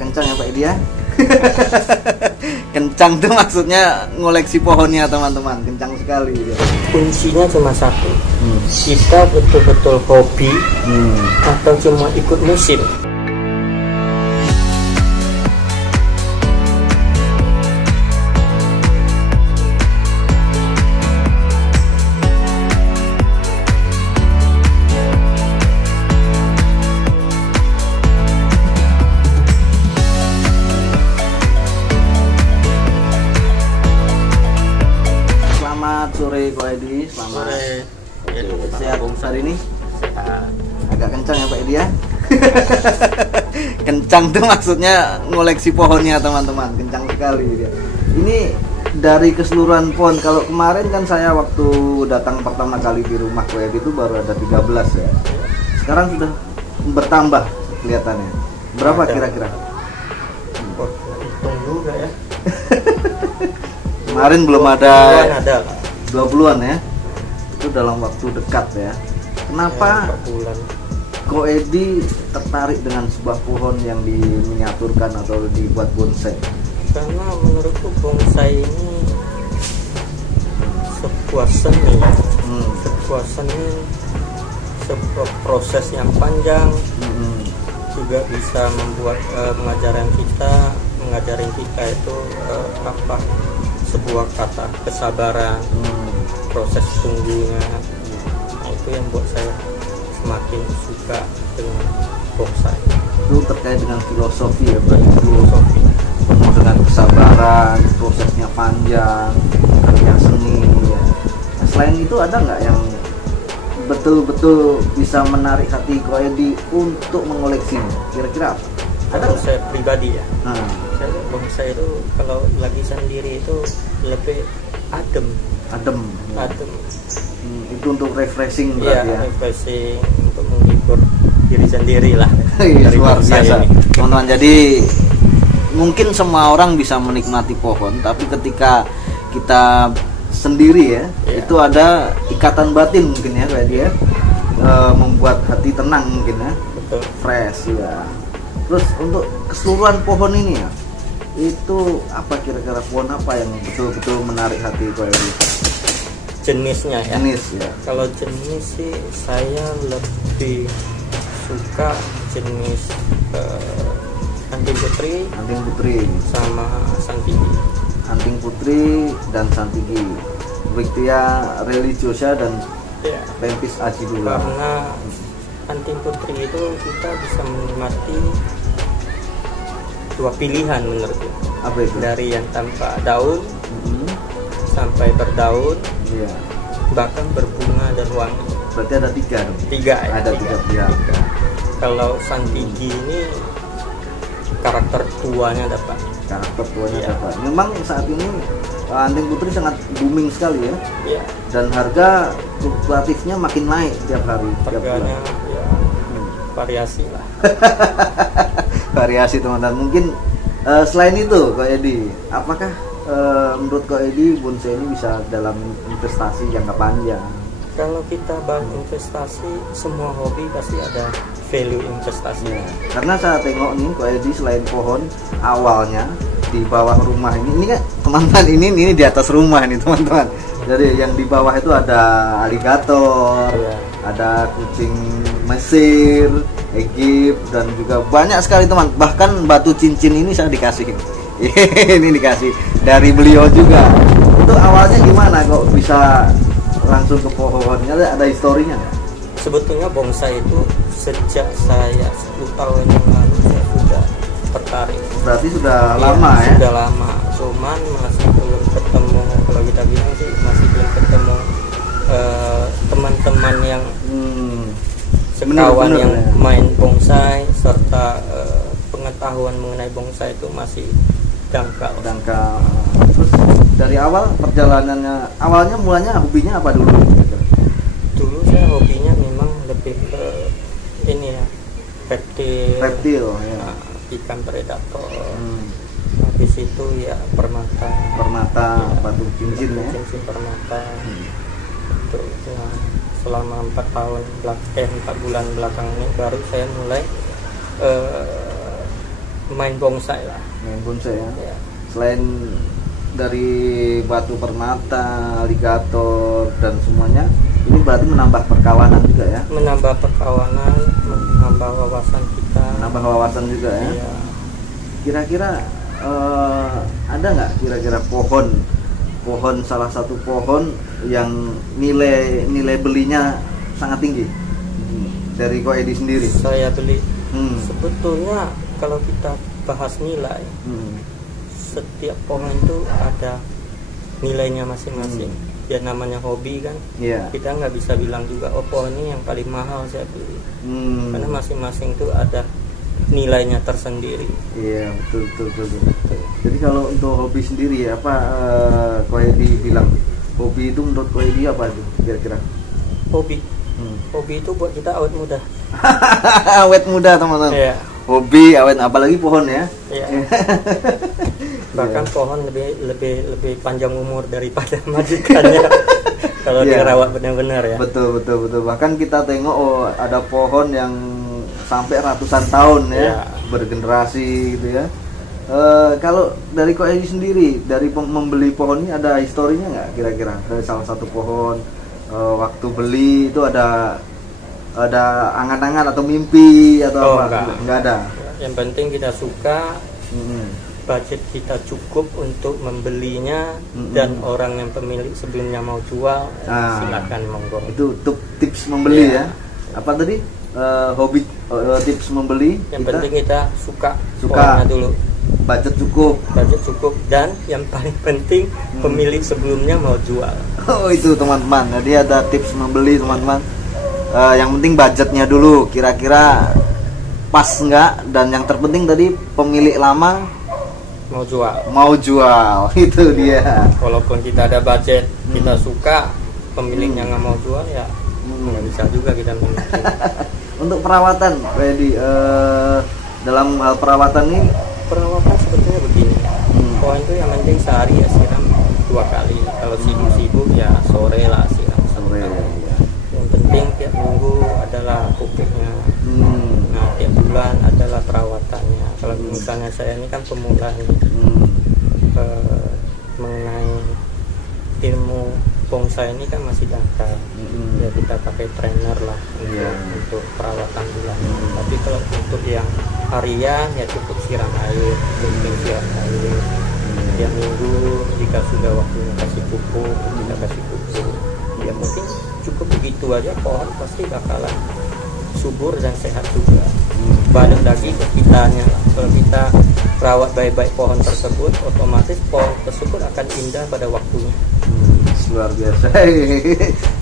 kencang ya Pak Edi ya. Kencang tuh maksudnya ngoleksi pohonnya teman-teman, kencang sekali ya. Kuncinya cuma satu, kita betul-betul hobi atau cuma ikut musim. Sore Ko Edi, selamat sore. Sehat hari ini? Sehat. Agak kencang ya Pak Edi ya. Kencang tuh maksudnya ngoleksi pohonnya teman-teman, kencang sekali ya. Ini dari keseluruhan pohon. Kalau kemarin kan saya waktu datang pertama kali di rumah Ko Edi itu baru ada 13 ya. Sekarang sudah bertambah kelihatannya. Berapa kira-kira? Hitung juga ya. Kemarin belum ada. 20-an ya. Itu dalam waktu dekat ya. Kenapa Ko Edi tertarik dengan sebuah pohon yang diminiaturkan atau dibuat bonsai? Karena menurutku bonsai ini sebuah seni, sebuah seni, sebuah proses yang panjang, juga bisa membuat mengajarin kita itu sebuah kata kesabaran, proses tunggunya. Nah, itu yang buat saya semakin suka dengan bonsai. Itu terkait dengan filosofi ya, berarti filosofi penuh dengan kesabaran, prosesnya panjang, karya seni ya. Nah, selain itu ada nggak yang betul-betul bisa menarik hati Ko Edi untuk mengoleksinya? Kira-kira apa? Ada Kalau saya pribadi ya, saya bonsai itu kalau lagi sendiri itu lebih adem. Itu untuk refreshing berarti ya. Refreshing, untuk menghibur diri sendiri lah. Luar biasa teman-teman. Jadi mungkin semua orang bisa menikmati pohon, tapi ketika kita sendiri ya, itu ada ikatan batin mungkin ya kayak dia membuat hati tenang mungkin ya. Betul. Fresh ya. Terus untuk keseluruhan pohon ini ya, itu apa kira-kira pohon apa yang betul-betul menarik hati Ko Edi? Jenisnya ya. Jenis ya. Kalau jenis sih saya lebih suka jenis anting putri sama santigi. Anting putri dan santigi. Brictea religiosa dan Pempis acidula. Karena anting putri itu kita bisa menikmati dua pilihan menurutku. Apa itu? Dari yang tanpa daun sampai berdaun, bahkan berbunga dan wangi. Berarti ada tiga dong? Tiga ya? Ada tiga. Kalau santigi ini karakter tuanya dapat. Dapat. Memang saat ini anting putri sangat booming sekali ya. Iya. Dan harga fluktuatifnya makin naik tiap hari. Harganya ya, variasi lah. Variasi teman-teman. Mungkin selain itu Ko Edi, apakah menurut Ko Edi bonsai ini bisa dalam investasi jangka panjang? Kalau kita bahas investasi, semua hobi pasti ada value investasinya. Karena saya tengok nih Ko Edi, selain pohon awalnya di bawah rumah ini kan teman-teman, ini di atas rumah nih teman-teman. Jadi yang di bawah itu ada aligator, ada kucing Mesir, Egypt, dan juga banyak sekali teman. Bahkan batu cincin ini saya dikasih. Ini dikasih dari beliau juga. Itu awalnya gimana kok bisa langsung ke pohonnya? Ada historinya nggak? Sebetulnya bonsai itu sejak saya 10 tahun yang lalu saya sudah tertarik. Berarti sudah lama ya? Sudah lama, cuman masih belum ketemu, kalau kita bilang sih masih belum ketemu teman-teman yang sekawan yang main bonsai, serta pengetahuan mengenai bonsai itu masih dangkal. Terus dari awal perjalanannya, awalnya mulanya hobinya apa dulu? Dulu saya hobinya memang lebih ke ini ya, reptil ya. Ikan predator. Habis itu ya permata ya, batu cincin ya. Cincin permata. Itu nah, selama 4 bulan belakang ini baru saya mulai main bonsai lah. Main bonsai ya. Ya. Selain dari batu permata, aligator dan semuanya, ini berarti menambah perkawanan juga ya? Menambah perkawanan, menambah wawasan kita. Menambah wawasan juga ya? Iya. Kira-kira ada nggak kira-kira pohon salah satu pohon yang nilai belinya sangat tinggi dari Ko Edi sendiri? Saya beli. Sebetulnya kalau kita bahas nilai, setiap pohon itu ada nilainya masing-masing. Ya namanya hobi kan. Yeah. Kita nggak bisa bilang juga oh pohon ini yang paling mahal saya beli. Karena masing-masing itu ada nilainya tersendiri. Iya, betul. Jadi kalau untuk hobi sendiri apa Ko Edi bilang hobi itu menurut Ko Edi apa itu kira-kira? Hobi. Hobi itu buat kita awet muda. Awet muda teman-teman. Iya. Hobi awet, apalagi pohon ya. Iya. Bahkan pohon lebih panjang umur daripada majikannya. Kalau dirawat benar-benar ya. Betul. Bahkan kita tengok ada pohon yang sampai ratusan tahun ya, bergenerasi gitu ya. Kalau dari Ko Edi sendiri, dari membeli pohon ini ada historinya nggak kira-kira? Dari salah satu pohon waktu beli itu ada angan-angan atau mimpi atau apa? Enggak ada. Yang penting kita suka, budget kita cukup untuk membelinya, dan orang yang pemilik sebelumnya mau jual, silakan monggo. Itu tips membeli ya. Apa tadi? Hobi, tips membeli. Yang penting kita suka pohonnya dulu. Budget cukup, dan yang paling penting pemilik sebelumnya mau jual. Oh itu teman-teman. Jadi ada tips membeli teman-teman. Yang penting budgetnya dulu, kira-kira pas nggak, dan yang terpenting tadi pemilik lama mau jual. Itu dia. Walaupun kita ada budget, kita suka, pemiliknya nggak mau jual ya nggak bisa juga kita memiliki. Untuk perawatan, Freddy, dalam hal perawatan ini, perawatan sebetulnya begini. Pohon itu yang penting sehari ya siram 2 kali. Kalau sibuk ya sore lah siram 1 kali. Yang penting tiap minggu adalah pupuknya. Nah tiap bulan adalah perawatannya. Kalau misalnya saya ini kan pemula nih, mengenai ilmu bonsai ini kan masih dangkal. Ya kita pakai trainer lah untuk perawatan bulan. Tapi kalau untuk yang harian ya cukup siram air, siram air. Tiap minggu jika sudah waktunya kasih pupuk, kita kasih pupuk. Ya mungkin cukup begitu aja, pohon pasti bakalan subur dan sehat juga. Balik lagi ke kitanya. Kalau kita rawat baik-baik pohon tersebut, otomatis pohon tersebut akan indah pada waktunya. Luar biasa.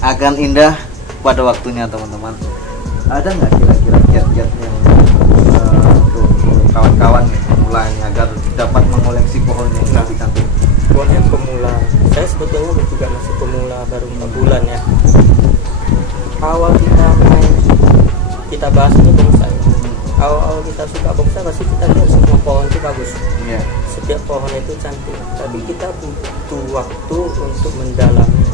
Akan indah pada waktunya teman-teman. Ada nggak kira-kira kiat-kiatnya untuk kawan-kawan pemula agar dapat mengoleksi pohon yang cantik-cantik? Pohon yang pemula, saya sebetulnya juga masih pemula, baru 4 bulan ya. Awal kita bahas ini bonsai. Awal kita suka bonsai pasti kita lihat semua pohon itu bagus. Setiap pohon itu cantik, tapi kita butuh waktu untuk mendalami.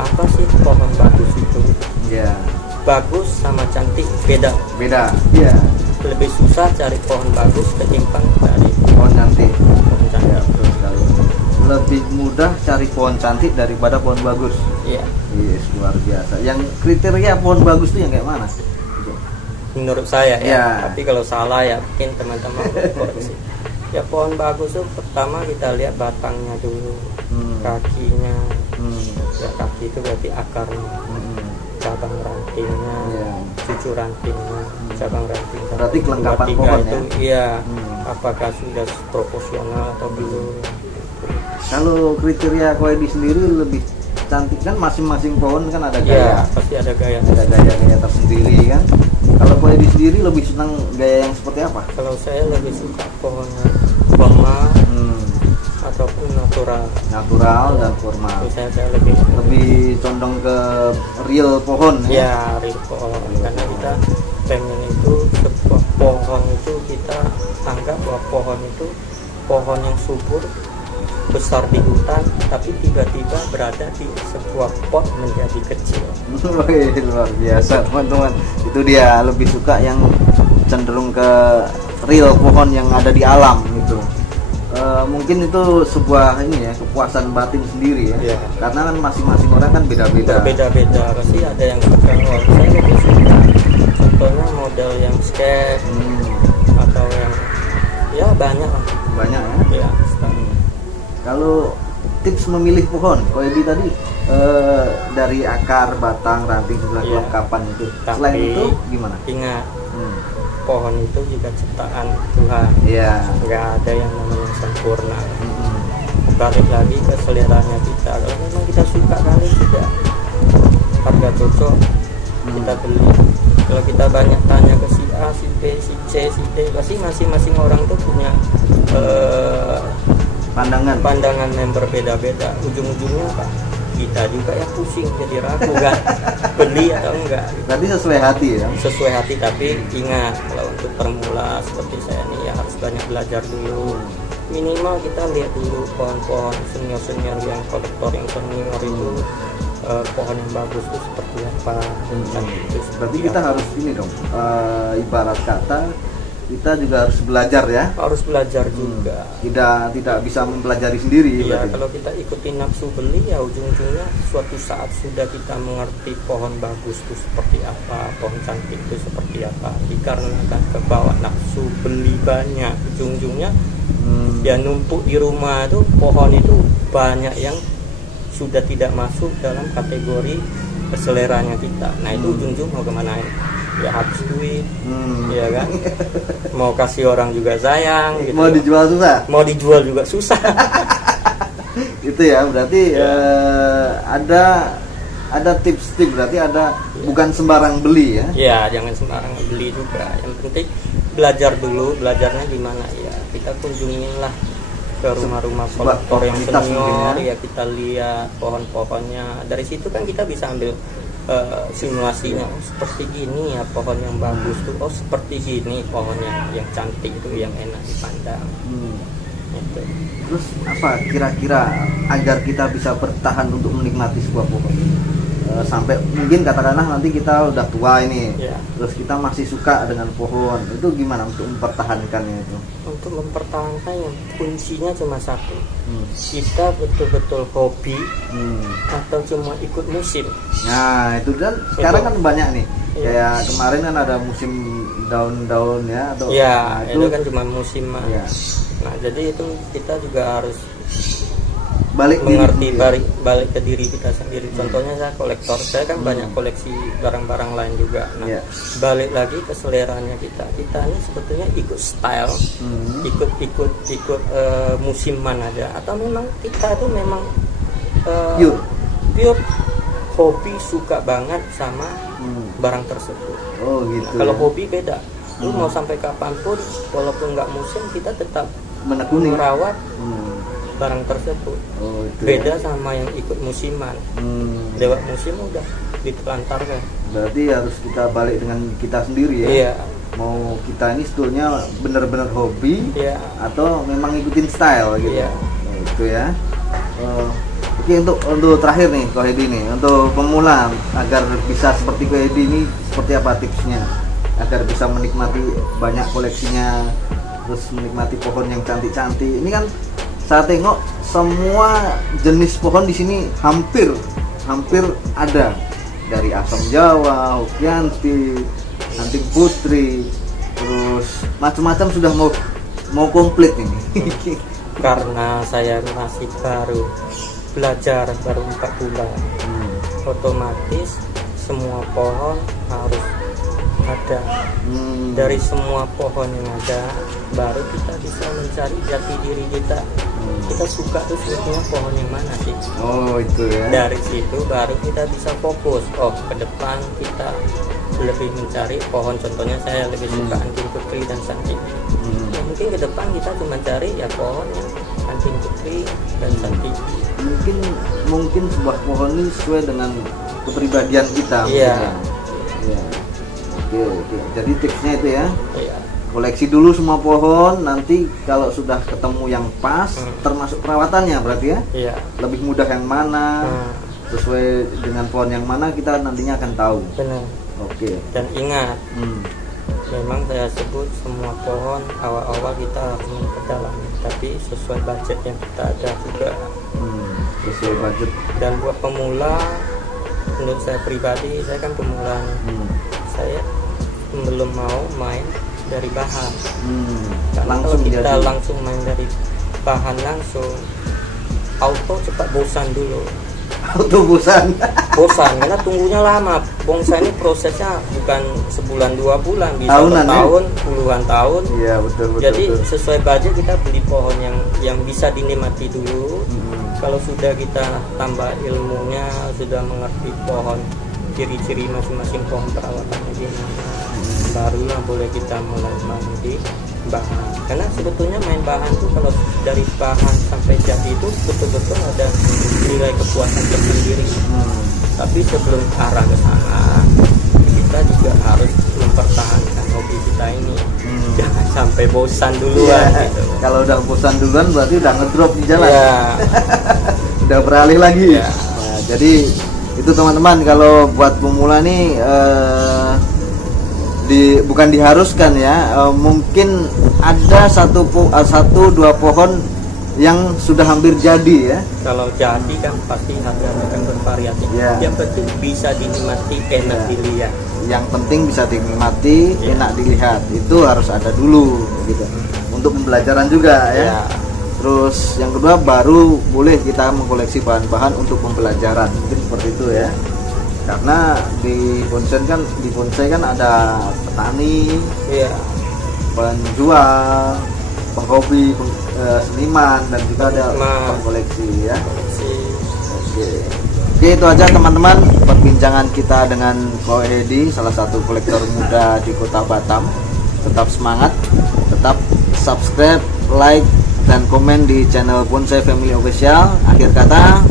Apa sih pohon bagus itu? Bagus sama cantik beda. Iya. Lebih susah cari pohon bagus ketimbang cari pohon cantik. Ya, lebih mudah cari pohon cantik daripada pohon bagus. Iya. Yes, luar biasa. Yang kriteria pohon bagus itu yang kayak mana? Menurut saya ya. Tapi kalau salah ya mungkin teman-teman koreksi. Ya pohon bagus itu pertama kita lihat batangnya dulu, kakinya. Ya kaki itu berarti akarnya, cabang rantingnya, cucu rantingnya, cabang ranting. Berarti kelengkapan pohon itu, ya. Iya. Apakah sudah proporsional atau belum? Kalau kriteria Ko Edi sendiri lebih cantik kan, masing-masing pohon kan ada gaya. Pasti ada gaya tersendiri kan. Kalau Ko Edi sendiri lebih senang gaya yang seperti apa? Kalau saya lebih suka pohon formal ataupun natural dan formal. Saya lebih condong ke real pohon ya. Real pohon, karena kita pengen itu sebuah pohon itu kita anggap bahwa pohon itu pohon yang subur, besar di hutan, tapi tiba-tiba berada di sebuah pot menjadi kecil. Luar biasa teman-teman. Itu dia lebih suka yang cenderung ke real pohon yang ada di alam gitu. Mungkin itu sebuah ini ya, kepuasan batin sendiri ya. Iya. Karena kan masing-masing orang kan beda-beda. Berbeda-beda, pasti ada yang suka. Saya lebih suka contohnya model yang sketch atau yang ya banyak lah. Banyak ya. Ya, Kalau tips memilih pohon, kalau Edi tadi dari akar, batang, ranting, segala Iya. kelengkapan itu. Tapi Selain itu gimana? ingat, pohon itu juga ciptaan Tuhan. Iya. Nggak ada yang namanya sempurna. Balik lagi ke seleranya kita. Kalau memang kita suka kali tidak harga cocok kita beli. Kalau kita banyak tanya ke si A, si B, si C, si D, pasti masing-masing orang tuh punya pandangan yang berbeda-beda. Ujung-ujungnya apa? Kita juga yang pusing jadi ragu kan beli atau enggak. Tadi sesuai hati ya. Sesuai hati, tapi ingat kalau untuk permula seperti saya ini ya harus banyak belajar dulu. Minimal kita lihat dulu pohon-pohon senior-senior yang kolektor yang senior itu pohon yang bagus itu seperti apa. Berarti kita harus ini dong, ibarat kata kita juga harus belajar ya. Harus belajar juga. Tidak bisa mempelajari sendiri. Iya, berarti. kalau kita ikuti nafsu beli ya ujung-ujungnya suatu saat sudah kita mengerti pohon bagus itu seperti apa, pohon cantik itu seperti apa. Dikarenakan kebawa nafsu beli banyak, ujung-ujungnya ya numpuk di rumah itu pohon itu banyak yang sudah tidak masuk dalam kategori seleranya kita. Nah itu ujung-ujung mau kemana ya habis duit, ya kan? Mau kasih orang juga sayang, gitu. Mau dijual susah. Mau dijual juga susah. Itu ya berarti ada tips-tips, berarti ada bukan sembarang beli ya. Ya jangan sembarang beli juga. Yang penting belajar dulu, belajarnya gimana ya. Kita kunjungin lah ke rumah-rumah kolektor yang senior ya, kita lihat pohon-pohonnya. Dari situ kan kita bisa ambil simulasinya. Oh, seperti ini ya pohon yang bagus tuh. Oh seperti gini pohon yang cantik itu yang enak dipandang. Gitu. Terus apa kira-kira agar kita bisa bertahan untuk menikmati sebuah pohon sampai mungkin katakanlah nanti kita udah tua ini, terus kita masih suka dengan pohon, itu gimana untuk mempertahankannya itu? Untuk mempertahankannya kuncinya cuma satu, kita betul-betul hobi atau cuma ikut musim. Nah itu kan sekarang kan banyak nih, kayak kemarin kan ada musim daun-daun ya, atau ya nah, itu kan cuma musim ya. Nah jadi itu kita juga harus mengerti balik ke diri kita sendiri. Contohnya saya kolektor, saya kan banyak koleksi barang-barang lain juga. Nah balik lagi ke seleranya kita ini sebetulnya ikut style, ikut musiman aja, atau memang kita itu memang pure hobi, suka banget sama barang tersebut. Oh gitu. Nah, kalau hobi beda, lu mau sampai kapanpun walaupun nggak musim kita tetap menekuni, merawat barang tersebut. Oh, itu beda sama yang ikut musiman. Lewat musim udah ditelantarkan. Berarti harus kita balik dengan kita sendiri ya. Iya. Mau kita ini sebetulnya benar-benar hobi, atau memang ngikutin style gitu. Iya. Nah, itu ya. Oke, untuk terakhir nih Ko Edi nih, untuk pemula agar bisa seperti Ko Edi ini, seperti apa tipsnya agar bisa menikmati banyak koleksinya, terus menikmati pohon yang cantik-cantik. Ini kan saya tengok semua jenis pohon di sini hampir ada, dari asam Jawa, Hokianti, anting putri, terus macam-macam sudah mau komplit ini. Karena saya masih baru belajar, baru 4 bulan, otomatis semua pohon harus ada. Dari semua pohon yang ada baru kita bisa mencari jati diri kita. Kita suka tuh sebetulnya pohon yang mana sih? Oh itu ya. Dari situ baru kita bisa fokus. Oh ke depan kita lebih mencari pohon, contohnya saya lebih suka anting putri dan santik. Ya, mungkin ke depan kita cuma cari ya pohon yang anting putri dan santik. Mungkin sebuah pohon ini sesuai dengan kepribadian kita. Iya. Oke. Jadi tipsnya itu ya. Iya. Koleksi dulu semua pohon, nanti kalau sudah ketemu yang pas, termasuk perawatannya berarti ya. Iya. Lebih mudah yang mana, sesuai dengan pohon yang mana kita nantinya akan tahu. Benar. Oke. Dan ingat, memang saya sebut semua pohon awal-awal kita harus memperdalam, tapi sesuai budget yang kita ada juga. Sesuai budget. Dan buat pemula, menurut saya pribadi, saya kan pemula, saya belum mau main dari bahan. Karena kalau kita langsung main dari bahan langsung, auto cepat bosan dulu. Auto bosan. Bosan karena tunggunya lama. Bonsai ini prosesnya bukan sebulan 2 bulan, bisa tahunan, tahun, puluhan tahun. Iya, betul. Jadi sesuai budget kita beli pohon yang bisa dinikmati dulu. Kalau sudah kita tambah ilmunya, sudah mengerti pohon, ciri-ciri masing-masing pohon perawatannya gimana, barulah boleh kita mulai main di bahan. Karena sebetulnya main bahan tuh kalau dari bahan sampai jadi itu betul-betul ada nilai kepuasan tersendiri. Tapi sebelum arah ke sana, kita juga harus mempertahankan hobi kita ini. Jangan sampai bosan duluan. Gitu. Kalau udah bosan duluan berarti udah ngedrop di jalan. Udah beralih lagi. Nah, jadi itu teman-teman, kalau buat pemula nih bukan diharuskan ya, mungkin ada 1-2 pohon yang sudah hampir jadi ya. Kalau jadi kan pasti harganya akan bervariasi. Yang penting bisa dinikmati, enak dilihat. Yang penting bisa dinikmati, enak dilihat. Itu harus ada dulu gitu. Untuk pembelajaran juga ya. Terus yang kedua, baru boleh kita mengkoleksi bahan-bahan untuk pembelajaran. Mungkin seperti itu ya. Karena di bonsai kan ada petani, penjual, penghobi, seniman, dan juga ada pengkoleksi ya. Oke, itu aja teman-teman perbincangan kita dengan Ko Edi, salah satu kolektor muda di Kota Batam. Tetap semangat, tetap subscribe, like, dan komen di channel Bonsai Family Official. Akhir kata,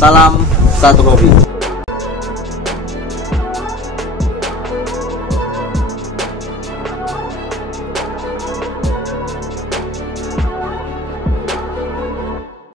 salam satu hobi.